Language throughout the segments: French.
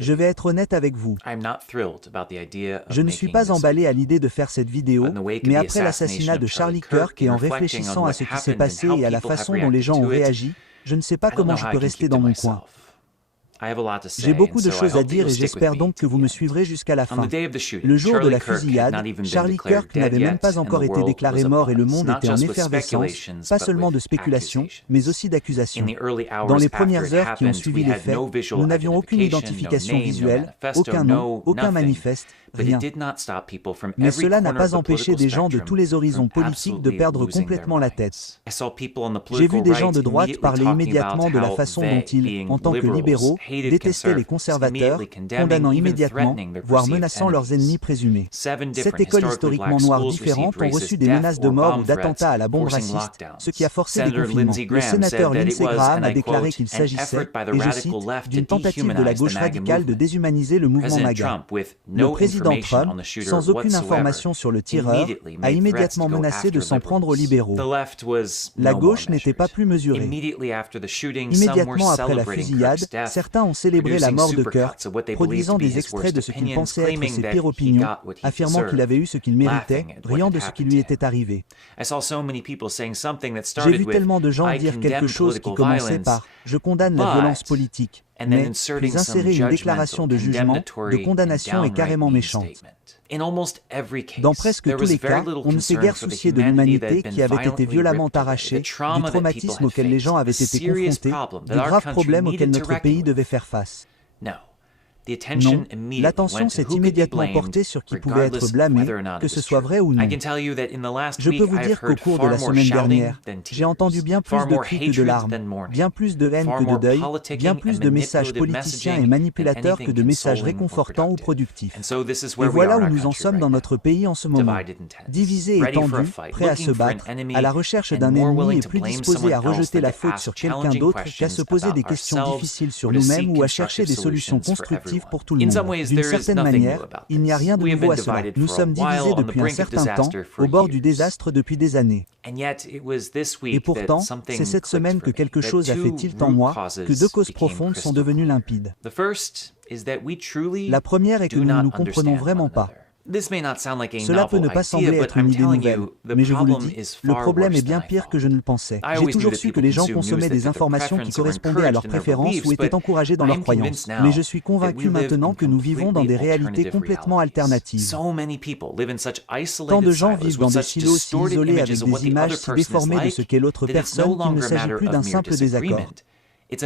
Je vais être honnête avec vous. Je ne suis pas emballé à l'idée de faire cette vidéo, mais après l'assassinat de Charlie Kirk et en réfléchissant à ce qui s'est passé et à la façon dont les gens ont réagi, je ne sais pas comment je peux rester dans mon coin. J'ai beaucoup de choses à dire et j'espère donc que vous me suivrez jusqu'à la fin. Le jour de la fusillade, Charlie Kirk n'avait même pas encore été déclaré mort et le monde était en effervescence, pas seulement de spéculation, mais aussi d'accusations. Dans les premières heures qui ont suivi les faits, nous n'avions aucune identification visuelle, aucun nom, aucun manifeste, rien. Mais cela n'a pas empêché des gens de tous les horizons politiques de perdre complètement la tête. J'ai vu des gens de droite parler immédiatement de la façon dont ils, en tant que libéraux, détestaient les conservateurs, condamnant immédiatement, voire menaçant leurs ennemis présumés. 7 écoles historiquement noires différentes ont reçu des menaces de mort ou d'attentats à la bombe raciste, ce qui a forcé des confinements. Le sénateur Lindsey Graham a déclaré qu'il s'agissait, et je cite, d'une tentative de la gauche radicale de déshumaniser le mouvement MAGA. Le président Trump, sans aucune information sur le tireur, a immédiatement menacé de s'en prendre aux libéraux. La gauche n'était pas plus mesurée. Immédiatement après la fusillade, certains ont célébré la mort de Kirk, produisant des extraits de ce qu'ils pensaient être ses pires opinions, affirmant qu'il avait eu ce qu'il méritait, riant de ce qui lui était arrivé. J'ai vu tellement de gens dire quelque chose qui commençait par « je condamne la violence politique », mais puis insérer une déclaration de jugement, de condamnation est carrément méchante. Dans presque tous les cas, on ne s'est guère soucié de l'humanité qui avait été violemment arrachée, du traumatisme auquel les gens avaient été confrontés, des graves problèmes auxquels notre pays devait faire face. Non, l'attention s'est immédiatement portée sur qui pouvait être blâmé, que ce soit vrai ou non. Je peux vous dire qu'au cours de la semaine dernière, j'ai entendu bien plus de cris que de larmes, bien plus de haine que de deuil, bien plus de messages politiciens et manipulateurs que de messages réconfortants ou productifs. Et voilà où nous en sommes dans notre pays en ce moment. Divisés et tendus, prêts à se battre, à la recherche d'un ennemi et plus disposés à rejeter la faute sur quelqu'un d'autre qu'à se poser des questions difficiles sur nous-mêmes ou à chercher des solutions constructives pour tout le monde. D'une certaine manière, il n'y a rien de nouveau à cela. Nous sommes divisés depuis un certain temps, au bord du désastre depuis des années. Et pourtant, c'est cette semaine que quelque chose a fait tilt en moi, que 2 causes profondes sont devenues limpides. La première est que nous ne nous comprenons vraiment pas. Cela peut ne pas sembler être une idée nouvelle, mais je vous le dis, le problème est bien pire que je ne le pensais. J'ai toujours su que les gens consommaient des informations qui correspondaient à leurs préférences ou étaient encouragés dans leurs croyances. Mais je suis convaincu maintenant que nous vivons dans des réalités complètement alternatives. Tant de gens vivent dans des silos si isolés avec des images si déformées de ce qu'est l'autre personne qu'il ne s'agit plus d'un simple désaccord. Il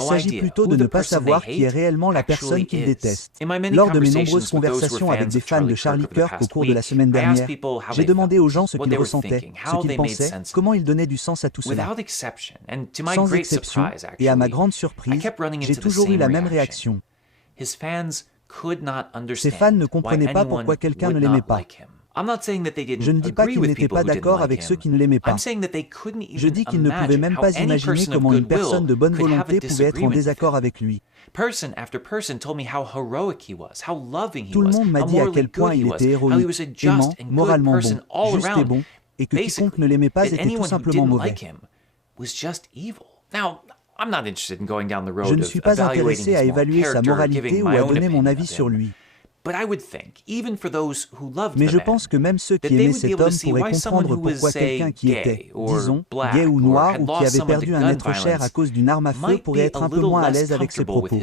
s'agit plutôt de ne pas savoir qui est réellement la personne qu'ils détestent. Lors de mes nombreuses conversations avec des fans de Charlie Kirk au cours de la semaine dernière, j'ai demandé aux gens ce qu'ils ressentaient, ce qu'ils pensaient, comment ils donnaient du sens à tout cela. Sans exception, et à ma grande surprise, j'ai toujours eu la même réaction. Ses fans ne comprenaient pas pourquoi quelqu'un ne l'aimait pas. Je ne dis pas qu'ils n'étaient pas d'accord avec ceux qui ne l'aimaient pas. Je dis qu'ils ne pouvaient même pas imaginer comment une personne de bonne volonté pouvait être en désaccord avec lui. Tout le monde m'a dit à quel point il était héroïque, aimant, moralement bon, juste et bon, et que quiconque ne l'aimait pas était tout simplement mauvais. Je ne suis pas intéressé à évaluer sa moralité ou à donner mon avis sur lui. Mais je pense que même ceux qui aimaient cet homme pourraient comprendre pourquoi quelqu'un qui était, disons, gay ou noir ou qui avait perdu un être cher à cause d'une arme à feu pourrait être un peu moins à l'aise avec ses propos.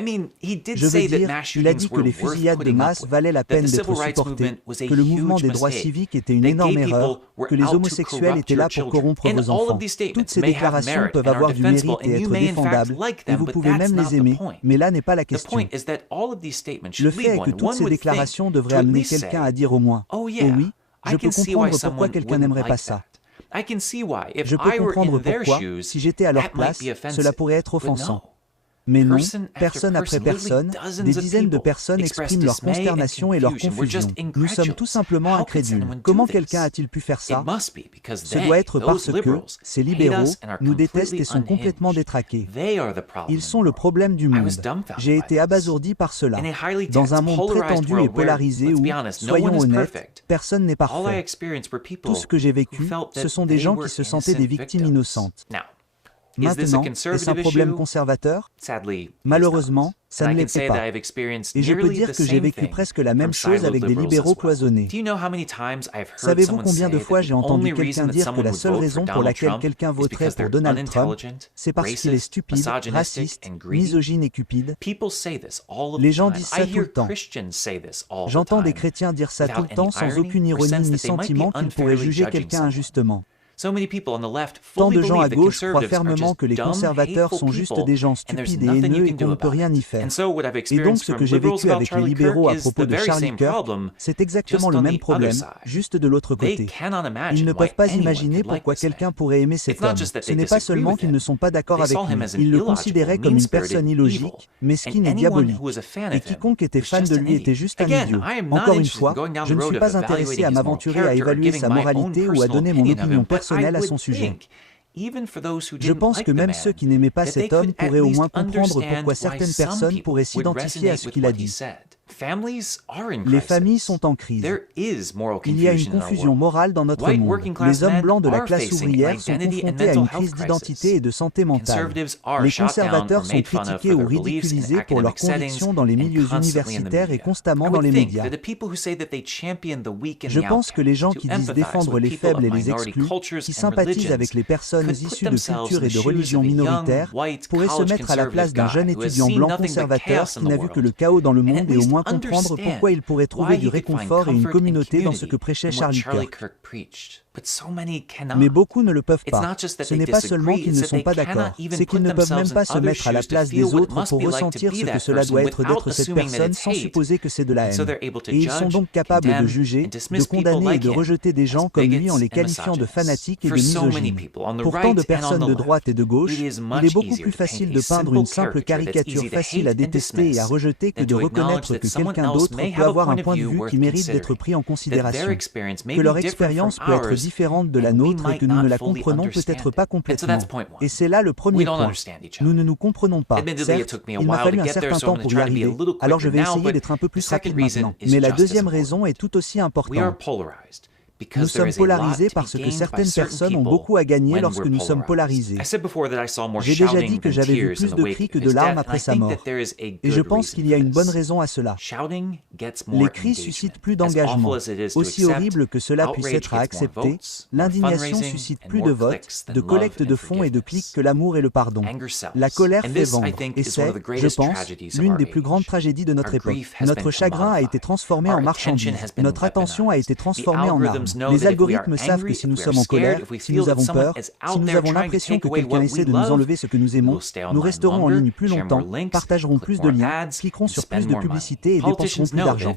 Je veux dire, il a dit que les fusillades de masse valaient la peine d'être supportées, que le mouvement des droits civiques était une énorme erreur, que les homosexuels étaient là pour corrompre vos enfants. Toutes ces déclarations peuvent avoir du mérite et être défendables, et vous pouvez même les aimer, mais là n'est pas la question. Le fait est que toutes ces déclarations devraient amener quelqu'un à dire au moins « Oh oui, je peux comprendre pourquoi quelqu'un n'aimerait pas ça ». Je peux comprendre pourquoi, si j'étais à leur place, cela pourrait être offensant. Mais non, personne après personne, des dizaines de personnes expriment leur consternation et leur confusion. Nous sommes tout simplement incrédules. Comment quelqu'un a-t-il pu faire ça? Ce doit être parce que ces libéraux nous détestent et sont complètement détraqués. Ils sont le problème du monde. J'ai été abasourdi par cela. Dans un monde très tendu et polarisé où, soyons honnêtes, personne n'est parfait. Tout ce que j'ai vécu, ce sont des gens qui se sentaient des victimes innocentes. Maintenant, est-ce un problème conservateur? Malheureusement, ça ne l'est pas. Et je peux dire que j'ai vécu presque la même chose avec des libéraux cloisonnés. Savez-vous combien de fois j'ai entendu quelqu'un dire que la seule raison pour laquelle quelqu'un voterait pour Donald Trump, c'est parce qu'il est stupide, raciste, misogyne et cupide? Les gens disent ça tout le temps. J'entends des chrétiens dire ça tout le temps sans aucune ironie ni sentiment qu'ils pourraient juger quelqu'un injustement. Tant de gens à gauche croient fermement que les conservateurs sont juste des gens stupides et haineux et qu'on ne peut rien y faire. Et donc ce que j'ai vécu avec les libéraux à propos de Charlie Kirk, c'est exactement le même problème, juste de l'autre côté. Ils ne peuvent pas imaginer pourquoi quelqu'un pourrait aimer cet homme. Ce n'est pas seulement qu'ils ne sont pas d'accord avec lui, ils le considéraient comme une personne illogique, mesquine et diabolique. Et quiconque était fan de lui était juste un idiot. Encore une fois, je ne suis pas intéressé à m'aventurer à évaluer sa moralité ou à donner mon opinion personnelle à son sujet. Je pense que même ceux qui n'aimaient pas cet homme pourraient au moins comprendre pourquoi certaines personnes pourraient s'identifier à ce qu'il a dit. Les familles sont en crise. Il y a une confusion morale dans notre monde. Les hommes blancs de la classe ouvrière sont confrontés à une crise d'identité et de santé mentale. Les conservateurs sont critiqués ou ridiculisés pour leurs convictions dans les milieux universitaires et constamment dans les médias. Je pense que les gens qui disent défendre les faibles et les exclus, qui sympathisent avec les personnes issues de cultures et de religions minoritaires, pourraient se mettre à la place d'un jeune étudiant blanc conservateur qui n'a vu que le chaos dans le monde et au moins comprendre pourquoi il pourrait trouver du réconfort et une communauté dans ce que prêchait Charlie Kirk. Mais beaucoup ne le peuvent pas. Ce n'est pas seulement qu'ils ne sont pas d'accord, c'est qu'ils ne peuvent même pas se mettre à la place des autres pour ressentir ce que cela doit être d'être cette personne sans supposer que c'est de la haine. Et ils sont donc capables de juger, de condamner et de rejeter des gens comme lui en les qualifiant de fanatiques et de misogynes. Pour tant de personnes de droite et de gauche, il est beaucoup plus facile de peindre une simple caricature facile à détester et à rejeter que de reconnaître que quelqu'un d'autre peut avoir un point de vue qui mérite d'être pris en considération, que leur expérience peut être différente de la nôtre et que nous ne la comprenons peut-être pas complètement. Et c'est là le premier point. Nous ne nous comprenons pas. Certes, il m'a fallu un certain temps pour y arriver, alors je vais essayer d'être un peu plus rapide maintenant. Mais la deuxième raison est tout aussi importante. Nous sommes polarisés parce que certaines personnes ont beaucoup à gagner lorsque nous sommes polarisés. J'ai déjà dit que j'avais vu plus de cris que de larmes après sa mort. Et je pense qu'il y a une bonne raison à cela. Les cris suscitent plus d'engagement. Aussi horrible que cela puisse être à accepter, l'indignation suscite plus de votes, de collecte de fonds et de clics que l'amour et le pardon. La colère fait vendre. Et c'est, je pense, l'une des plus grandes tragédies de notre époque. Notre chagrin a été transformé en marchandise. Notre attention a été transformée en arme. Les algorithmes savent que si nous sommes en colère, si nous avons peur, si nous avons l'impression que quelqu'un essaie de nous enlever ce que nous aimons, nous resterons en ligne plus longtemps, partagerons plus de liens, cliquerons sur plus de publicité et dépenserons plus d'argent.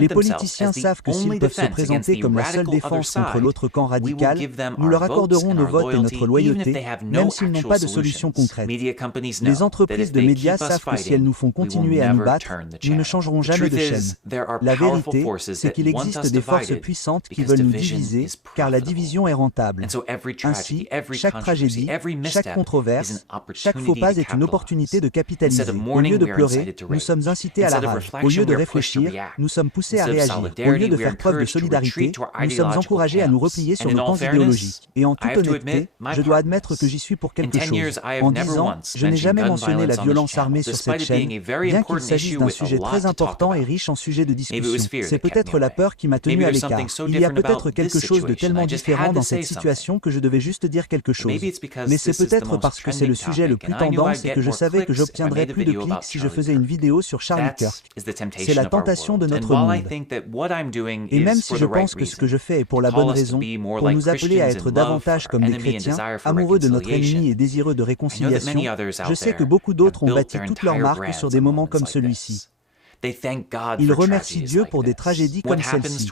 Les politiciens savent que s'ils peuvent se présenter comme la seule défense contre l'autre camp radical, nous leur accorderons nos votes et notre loyauté, même s'ils n'ont pas de solution concrète. Les entreprises de médias savent que si elles nous font continuer à nous battre, nous ne changerons jamais de chaîne. La vérité, c'est qu'il existe des forces puissantes qui veulent nous diviser, car la division est rentable. Ainsi, chaque tragédie, chaque controverse, chaque faux pas est une opportunité de capitaliser. Au lieu de pleurer, nous sommes incités à la rage. Au lieu de réfléchir, nous sommes poussés à réagir. Au lieu de faire preuve de solidarité, nous sommes encouragés à nous replier sur nos camps idéologiques. Et en toute honnêteté, je dois admettre que j'y suis pour quelque chose. En 10 ans, je n'ai jamais mentionné la violence armée sur cette chaîne, bien qu'il s'agisse d'un sujet très important et riche en sujets de discussion. C'est peut-être la peur qui m'a tenu à l'écart. Il y a peut-être quelque chose de tellement différent dans cette situation que je devais juste dire quelque chose. Mais c'est peut-être parce que c'est le sujet le plus tendance et que je savais que j'obtiendrais plus de clics si je faisais une vidéo sur Charlie Kirk. C'est la tentation de notre monde. Et même si je pense que ce que je fais est pour la bonne raison, pour nous appeler à être davantage comme des chrétiens, amoureux de notre ennemi et désireux de réconciliation, je sais que beaucoup d'autres ont bâti toute leur marque sur des moments comme celui-ci. Ils remercient Dieu pour des tragédies comme celle-ci.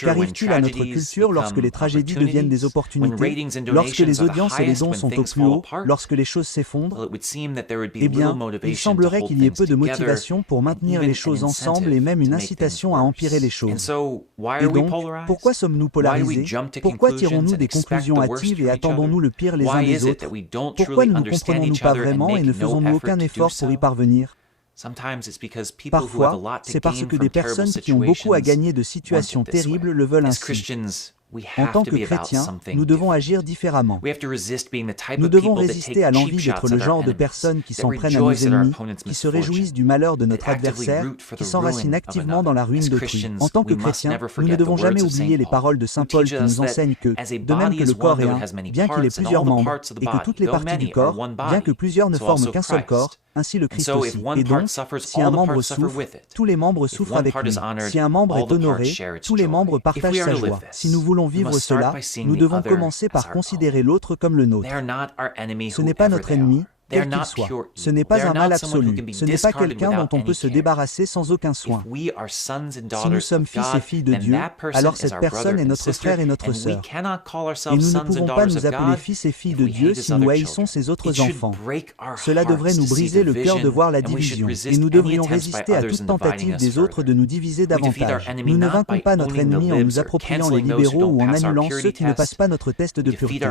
Qu'arrive-t-il à notre culture lorsque les tragédies deviennent des opportunités, lorsque les audiences et les dons sont au plus haut, lorsque les choses s'effondrent? Eh bien, il semblerait qu'il y ait peu de motivation pour maintenir les choses ensemble et même une incitation à empirer les choses. Et donc, pourquoi sommes-nous polarisés? Pourquoi tirons-nous des conclusions hâtives et attendons-nous le pire les uns des autres? Pourquoi ne nous comprenons-nous pas vraiment et ne faisons-nous aucun effort pour y parvenir? Parfois, c'est parce que des personnes qui ont beaucoup à gagner de situations terribles le veulent ainsi. En tant que chrétiens, nous devons agir différemment. Nous devons résister à l'envie d'être le genre de personnes qui s'en prennent à nos ennemis, qui se réjouissent du malheur de notre adversaire, qui s'enracinent activement dans la ruine d'autrui. En tant que chrétiens, nous ne devons jamais oublier les paroles de saint Paul qui nous enseignent que, de même que le corps est un, bien qu'il ait plusieurs membres, et que toutes les parties du corps, bien que plusieurs ne forment qu'un seul corps, ainsi le Christ aussi. Et donc, si un membre souffre, tous les membres souffrent avec lui. Si un membre est honoré, tous les membres partagent sa joie. Si nous voulons vivre cela, nous devons commencer par considérer l'autre comme le nôtre. Ce n'est pas notre ennemi, quel qu'il soit. Ce n'est pas un mal absolu. Ce n'est pas quelqu'un dont on peut se débarrasser sans aucun soin. Si nous sommes fils et filles de Dieu, alors cette personne est notre frère et notre sœur. Et nous ne pouvons pas nous appeler fils et filles de Dieu si nous haïssons ses autres enfants. Cela devrait nous briser le cœur de voir la division. Et nous devrions résister à toute tentative des autres de nous diviser davantage. Nous ne vainquons pas notre ennemi en nous appropriant les libéraux ou en annulant ceux qui ne passent pas notre test de pureté.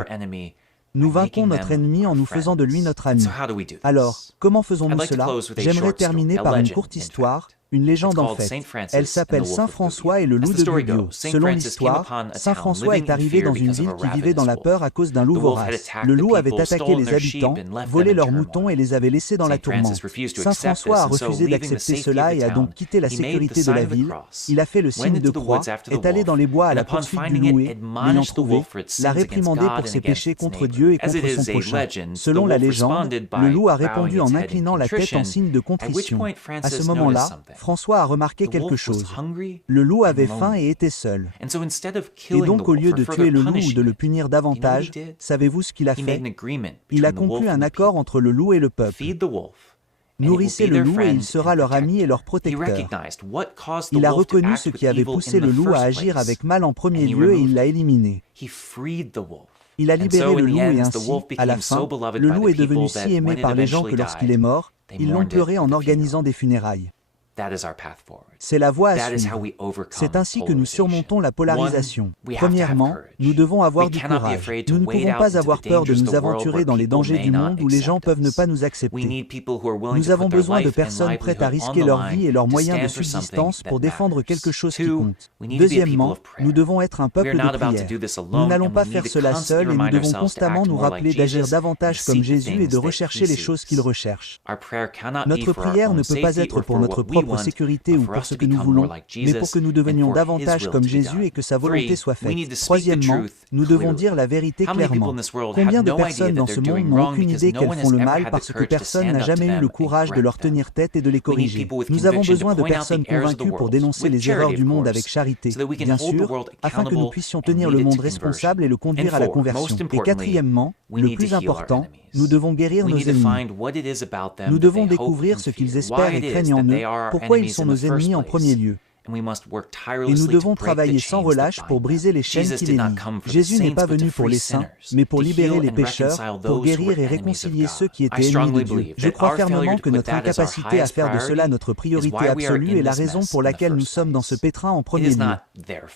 Nous vainquons notre ennemi en nous faisant de lui notre ami. Alors, comment faisons-nous cela? J'aimerais terminer par une courte histoire, une légende en fait. Elle s'appelle Saint François et le loup de Gubbio. Selon l'histoire, Saint François est arrivé dans une ville qui vivait dans la peur à cause d'un loup vorace. Le loup avait attaqué les habitants, volé leurs moutons et les avait laissés dans la tourmente. Saint François a refusé d'accepter cela et a donc quitté la sécurité de la ville. Il a fait le signe de croix, est allé dans les bois à la poursuite du loup et, l'ayant trouvé, l'a réprimandé pour ses péchés contre Dieu et contre son prochain. Selon la légende, le loup a répondu en inclinant la tête en signe de contrition. À ce moment-là, François a remarqué quelque chose. Le loup avait faim et était seul. Et donc, au lieu de tuer le loup ou de le punir davantage, savez-vous ce qu'il a fait? Il a conclu un accord entre le loup et le peuple. Nourrissez le loup et il sera leur ami et leur protecteur. Il a reconnu ce qui avait poussé le loup à agir avec mal en premier lieu et il l'a éliminé. Il a libéré le loup et ainsi, à la fin, le loup est devenu si aimé par les gens que lorsqu'il est mort, ils l'ont pleuré en organisant des funérailles. C'est la voie à suivre. C'est ainsi que nous surmontons la polarisation. Premièrement, nous devons avoir du courage. Nous ne pouvons pas avoir peur de nous aventurer dans les dangers du monde où les gens peuvent ne pas nous accepter. Nous avons besoin de personnes prêtes à risquer leur vie et leurs moyens de subsistance pour défendre quelque chose qui compte. Deuxièmement, nous devons être un peuple de prière. Nous n'allons pas faire cela seuls et nous devons constamment nous rappeler d'agir davantage comme Jésus et de rechercher les choses qu'il recherche. Notre prière ne peut pas être pour notre propre sécurité ou pour ce que nous voulons, mais pour que nous devenions davantage comme Jésus et que sa volonté soit faite. Troisièmement, nous devons dire la vérité clairement. Combien de personnes dans ce monde n'ont aucune idée qu'elles font le mal parce que personne n'a jamais eu le courage de leur tenir tête et de les corriger? Nous avons besoin de personnes convaincues pour dénoncer les erreurs du monde avec charité, bien sûr, afin que nous puissions tenir le monde responsable et le conduire à la conversion. Et quatrièmement, le plus important, nous devons guérir nos ennemis. Nous devons découvrir ce qu'ils espèrent et craignent en eux, pourquoi ils sont nos ennemis en premier lieu. Et nous devons travailler sans relâche pour briser les chaînes qui les lient. Jésus n'est pas venu pour les saints, mais pour libérer les pécheurs, pour guérir et réconcilier ceux qui étaient ennemis de Dieu. Je crois fermement que notre incapacité à faire de cela notre priorité absolue est la raison pour laquelle nous sommes dans ce pétrin en premier lieu.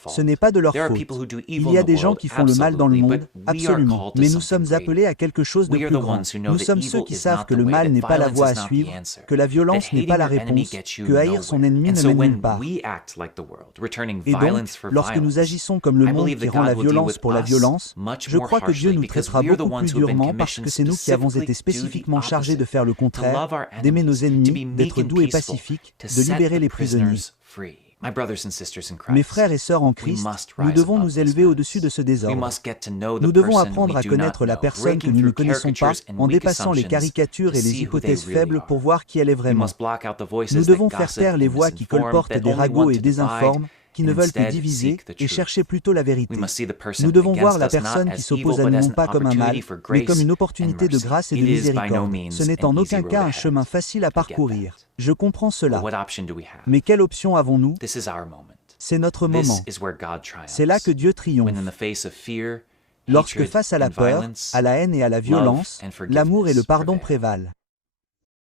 Ce n'est pas de leur faute. Il y a des gens qui font le mal dans le monde, absolument, mais nous sommes appelés à quelque chose de plus grand. Nous sommes ceux qui savent que le mal n'est pas la voie à suivre, que la violence n'est pas la réponse, que haïr son ennemi ne mène nulle part. Et donc, lorsque nous agissons comme le monde qui rend la violence pour la violence, je crois que Dieu nous traitera beaucoup plus durement parce que c'est nous qui avons été spécifiquement chargés de faire le contraire, d'aimer nos ennemis, d'être doux et pacifiques, de libérer les prisonniers. Mes frères et sœurs en Christ, nous devons nous élever au-dessus de ce désordre. Nous devons apprendre à connaître la personne que nous ne connaissons pas en dépassant les caricatures et les hypothèses faibles pour voir qui elle est vraiment. Nous devons faire taire les voix qui colportent des ragots et désinforment, qui ne veulent que diviser et chercher plutôt la vérité. Nous devons voir la personne qui s'oppose à nous non pas comme un mal, mais comme une opportunité de grâce et de miséricorde. Ce n'est en aucun cas un chemin facile à parcourir. Je comprends cela. Mais quelle option avons-nous? C'est notre moment. C'est là que Dieu triomphe. Lorsque face à la peur, à la haine et à la violence, l'amour et le pardon prévalent.